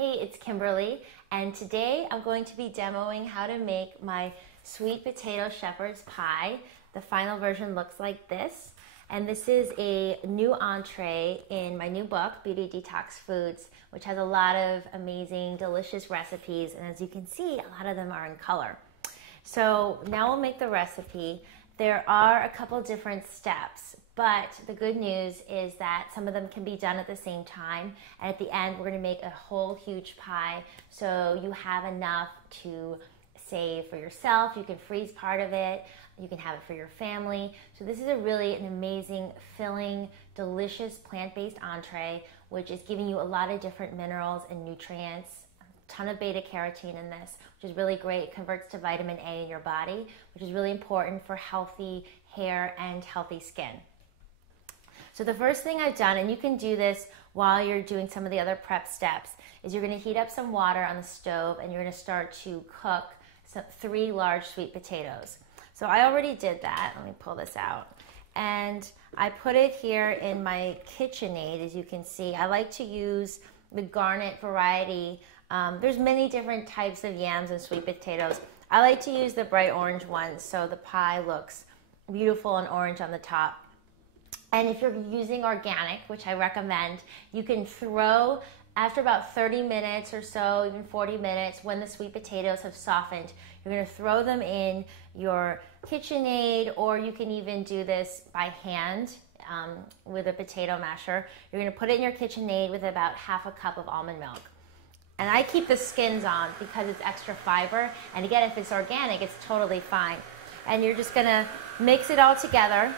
Hey, it's Kimberly, and today I'm going to be demoing how to make my sweet potato shepherd's pie. The final version looks like this, and this is a new entree in my new book, Beauty Detox Foods, which has a lot of amazing, delicious recipes, and as you can see, a lot of them are in color. So now we'll make the recipe. There are a couple different steps, but the good news is that some of them can be done at the same time. And at the end, we're gonna make a whole huge pie so you have enough to save for yourself. You can freeze part of it. You can have it for your family. So this is an amazing, filling, delicious plant-based entree, which is giving you a lot of different minerals and nutrients. Ton of beta carotene in this, which is really great. It converts to vitamin A in your body, which is really important for healthy hair and healthy skin. So the first thing I've done, and you can do this while you're doing some of the other prep steps, is you're gonna heat up some water on the stove and you're gonna start to cook 3 large sweet potatoes. So I already did that. Let me pull this out. And I put it here in my KitchenAid, as you can see. I like to use the garnet variety. There's many different types of yams and sweet potatoes. I like to use the bright orange ones so the pie looks beautiful and orange on the top. And if you're using organic, which I recommend, you can throw, after about 30 minutes or so, even 40 minutes, when the sweet potatoes have softened, you're gonna throw them in your KitchenAid, or you can even do this by hand with a potato masher. You're gonna put it in your KitchenAid with about half a cup of almond milk. And I keep the skins on because it's extra fiber. And again, if it's organic, it's totally fine. And you're just gonna mix it all together.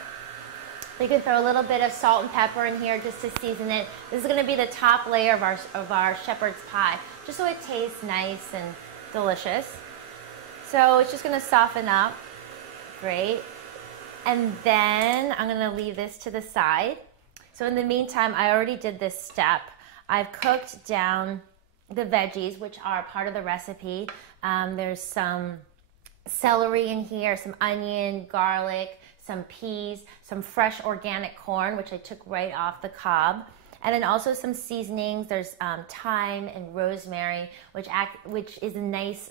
You can throw a little bit of salt and pepper in here just to season it. This is gonna be the top layer of our shepherd's pie, just so it tastes nice and delicious. So it's just gonna soften up. Great. And then I'm gonna leave this to the side. So in the meantime, I already did this step. I've cooked down the veggies, which are part of the recipe. There's some celery in here, some onion, garlic, some peas, some fresh organic corn, which I took right off the cob, and then also some seasonings. There's thyme and rosemary, which is a nice,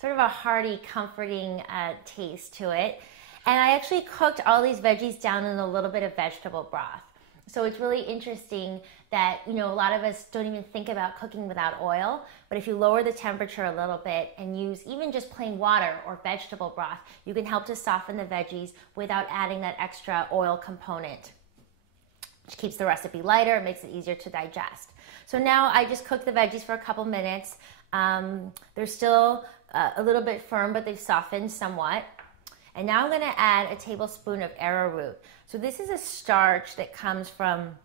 sort of a hearty, comforting taste to it. And I actually cooked all these veggies down in a little bit of vegetable broth. So it's really interesting that, a lot of us don't even think about cooking without oil, but if you lower the temperature a little bit and use even just plain water or vegetable broth, you can help to soften the veggies without adding that extra oil component, which keeps the recipe lighter, makes it easier to digest. So now I just cooked the veggies for a couple minutes. They're still a little bit firm, but they've softened somewhat. And now I'm gonna add a tablespoon of arrowroot. So this is a starch that comes from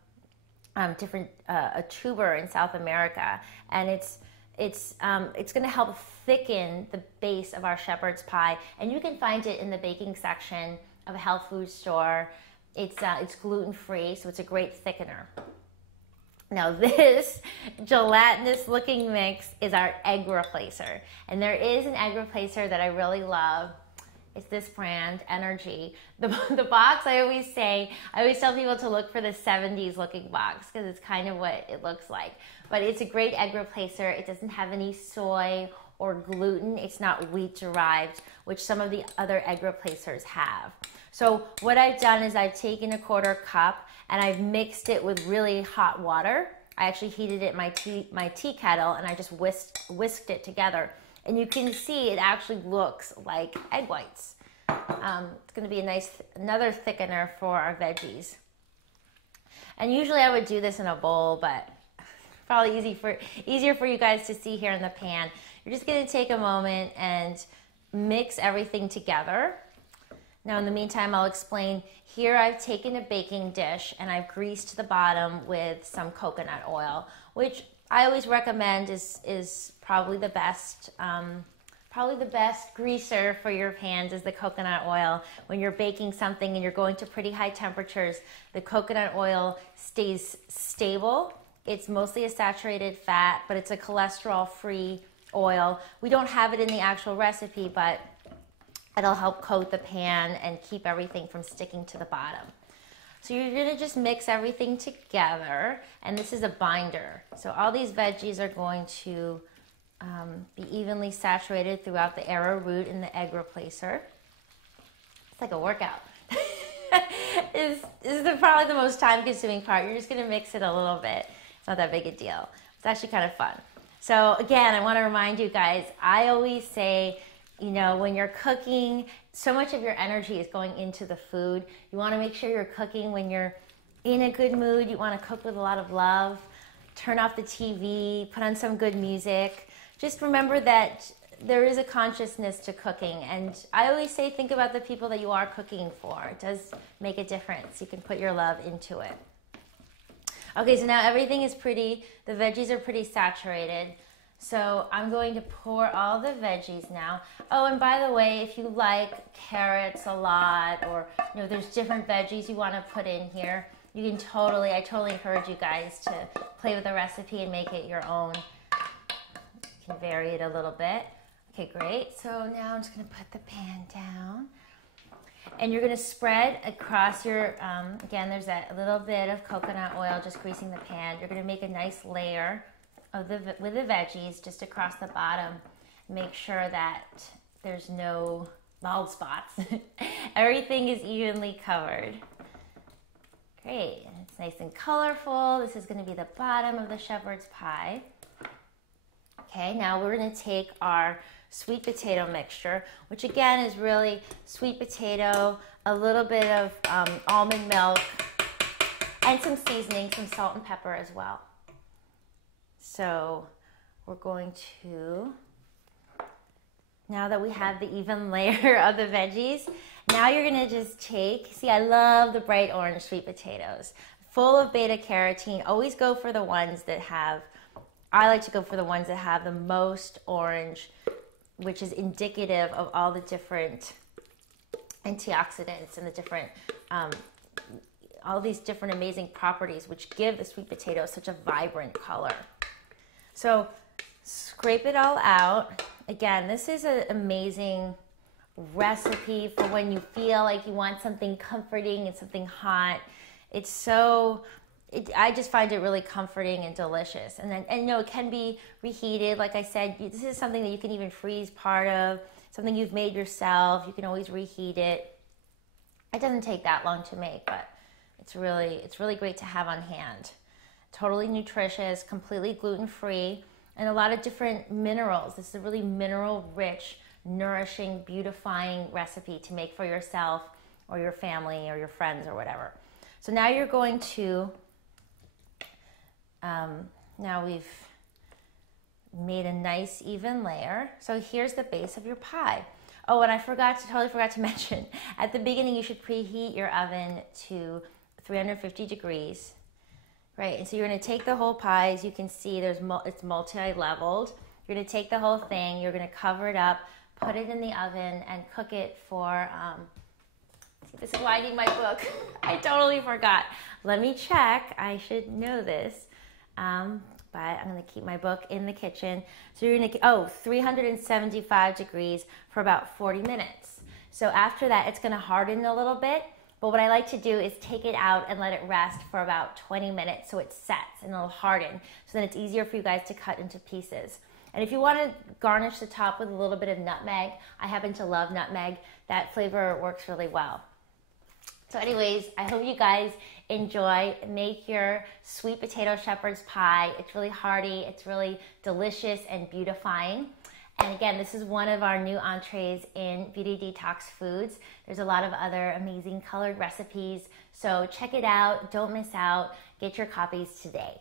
a tuber in South America, and it's gonna help thicken the base of our shepherd's pie. And you can find it in the baking section of a health food store. It's gluten-free, so it's a great thickener. Now this gelatinous looking mix is our egg replacer. And there is an egg replacer that I really love. It's this brand, Energy. The box, I always tell people to look for the 70s looking box because it's kind of what it looks like. But it's a great egg replacer. It doesn't have any soy or gluten. It's not wheat derived, which some of the other egg replacers have. So what I've done is I've taken a 1/4 cup and I've mixed it with really hot water. I actually heated it in my tea kettle and I just whisked it together. And you can see it actually looks like egg whites. It's gonna be another thickener for our veggies. And usually I would do this in a bowl, but probably easier for you guys to see here in the pan. You're just gonna take a moment and mix everything together. Now in the meantime, I'll explain. Here I've taken a baking dish and I've greased the bottom with some coconut oil, which I always recommend is probably the best greaser for your pans is the coconut oil. When you're baking something and you're going to pretty high temperatures, the coconut oil stays stable. It's mostly a saturated fat, but it's a cholesterol-free oil. We don't have it in the actual recipe, but it'll help coat the pan and keep everything from sticking to the bottom. So you're gonna just mix everything together, and this is a binder. So all these veggies are going to be evenly saturated throughout the arrowroot and the egg replacer. It's like a workout. This is probably the most time-consuming part. You're just gonna mix it a little bit. It's not that big a deal. It's actually kind of fun. So again, I wanna remind you guys, I always say, you know, when you're cooking, so much of your energy is going into the food. You wanna make sure you're cooking when you're in a good mood. You wanna cook with a lot of love. Turn off the TV, put on some good music. Just remember that there is a consciousness to cooking. And I always say, think about the people that you are cooking for. It does make a difference. You can put your love into it. Okay, so now everything is the veggies are pretty saturated. So I'm going to pour all the veggies now. Oh, and by the way, if you like carrots a lot, or you know, there's different veggies you want to put in here, you can I totally encourage you guys to play with the recipe and make it your own. You can vary it a little bit. Okay, great. So now I'm just going to put the pan down. And you're going to spread across your, again, there's a little bit of coconut oil just greasing the pan. You're going to make a nice layer with the veggies just across the bottom. Make sure that there's no bald spots. Everything is evenly covered. Great. And it's nice and colorful. This is going to be the bottom of the shepherd's pie. Okay, now we're going to take our sweet potato mixture, which again is really sweet potato, a little bit of almond milk, and some seasoning, some salt and pepper as well. So we're going to, now that we have the even layer of the veggies, now you're going to just take, see, I love the bright orange sweet potatoes, full of beta carotene. Always go for the ones that have, I like to go for the ones that have the most orange, which is indicative of all the different antioxidants and the different, all these different amazing properties which give the sweet potato such a vibrant color. So scrape it all out. Again, this is an amazing recipe for when you feel like you want something comforting and something hot. It's so, I just find it really comforting and delicious. And you know, it can be reheated. Like I said, this is something that you can even freeze part of, something you've made yourself. You can always reheat it. It doesn't take that long to make, but it's really great to have on hand. Totally nutritious, completely gluten-free, and a lot of different minerals. This is a really mineral-rich, nourishing, beautifying recipe to make for yourself or your family or your friends or whatever. So now you're going to, now we've made a nice even layer. So here's the base of your pie. Oh, and I totally forgot to mention, at the beginning you should preheat your oven to 350 degrees. Right, and so you're going to take the whole pie. As you can see, it's multi-leveled. You're going to take the whole thing, you're going to cover it up, put it in the oven, and cook it for, this is why I need my book. I totally forgot. Let me check. I should know this, but I'm going to keep my book in the kitchen. So you're going to, 375 degrees for about 40 minutes. So after that, it's going to harden a little bit. But what I like to do is take it out and let it rest for about 20 minutes so it sets and it'll harden. So then it's easier for you guys to cut into pieces. And if you want to garnish the top with a little bit of nutmeg, I happen to love nutmeg. That flavor works really well. So anyways, I hope you guys enjoy. Make your sweet potato shepherd's pie. It's really hearty, it's really delicious and beautifying. And again, this is one of our new entrees in Beauty Detox Foods. There's a lot of other amazing colored recipes. So check it out. Don't miss out. Get your copies today.